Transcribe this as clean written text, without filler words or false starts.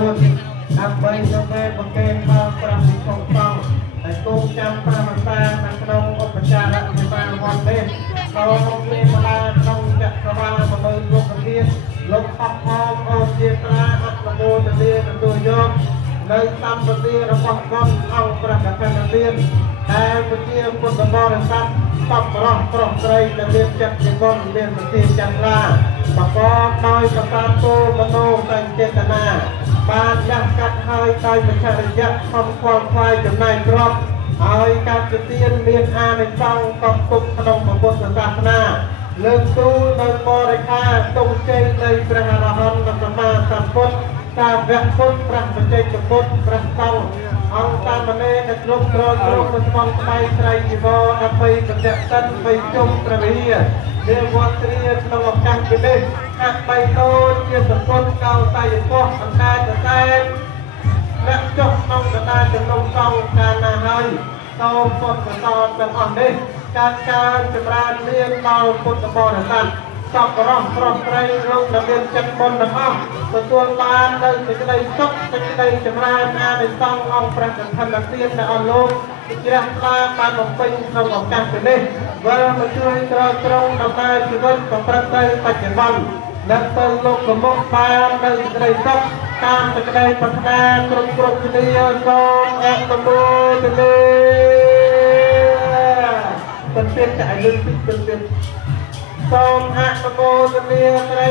ដើម្បីនៅពេលប្រកេនផលប្រាំពិភពផងហើយគោលចាំ5ភាសានៅក្នុងឧបចារៈវិបាវត្តនេះក៏មកមានម្ដាក្នុងចក្រវាលមនុស្សលោកធានលោកអបអមអូជាត្រាអនុមោទនាទទួលយកនៅសម្បត្តិរបស់គុណអង្គព្រះកឋិនទានដែលជាពុទ្ធបរិស័ទសពរស់ប្រុសស្រីដែលមានចិត្តជាគុណមានសតិចន្ទ្រាប្រកបដោយប្រសាទគោមនោសញ្ចេតនាបានយ៉ាងកាត់ហើយដោយបច្ឆរិយៈខំខ្វល់ខ្វាយចំណាយទ្រព្យហើយកាត់ទានមានអានិសង្សកប់ទុកក្នុងពុទ្ធសាសនាលើកទូលនៅបរិខាទុំជ័យនៃព្រះអរហន្តសម្មាសម្ពុទ្ធតាវៈពុទ្ធព្រះបច្ចេកពុទ្ធព្រះសង្ឃអង្គសាមណេរដែលទ្រង់ទ្រង់នៅស្មងស្បៃស្រីជីវរដើម្បីប្រតិសិទ្ធបីជុំព្រះវិហារនាវត្តត្រាក្នុងឱកាសពីនេះហាក់បីតូចជាសពុទ្ធកោតៃពោះអន្តាចតែអ្នកចុះក្នុងកតាចំណុងសងកាលណាហើយសូមពុទ្ធសរទាំងអស់នេះការចម្រើនមានដល់ពុទ្ធបរិស័ទសពរស់ប្រុសស្រីលោកដែលមានចិត្តបុណ្យទាំងអស់ទទួលបាននៅសេចក្តីសុខសេចក្តីចម្រើនអានិសង្សអង្គព្រះកឋិនទានដែលអស់លោកជ្រះថ្លាបានបំពេញក្នុងឱកាសនេះវិលមកជួយត្រត្រង់ដំណើរជីវិតប្រព្រឹត្តទៅបច្ចុប្បន្ននិងទៅលោកកមុខបាននៅសេចក្តីសុខតាមសេចក្តីប្រាថ្នាគ្រប់គ្នាសូមអនុមោទនាទៅទៀតចាក់ឲ្យលឺពីទៅទៀតសូមអនុមោទនាក្រៃ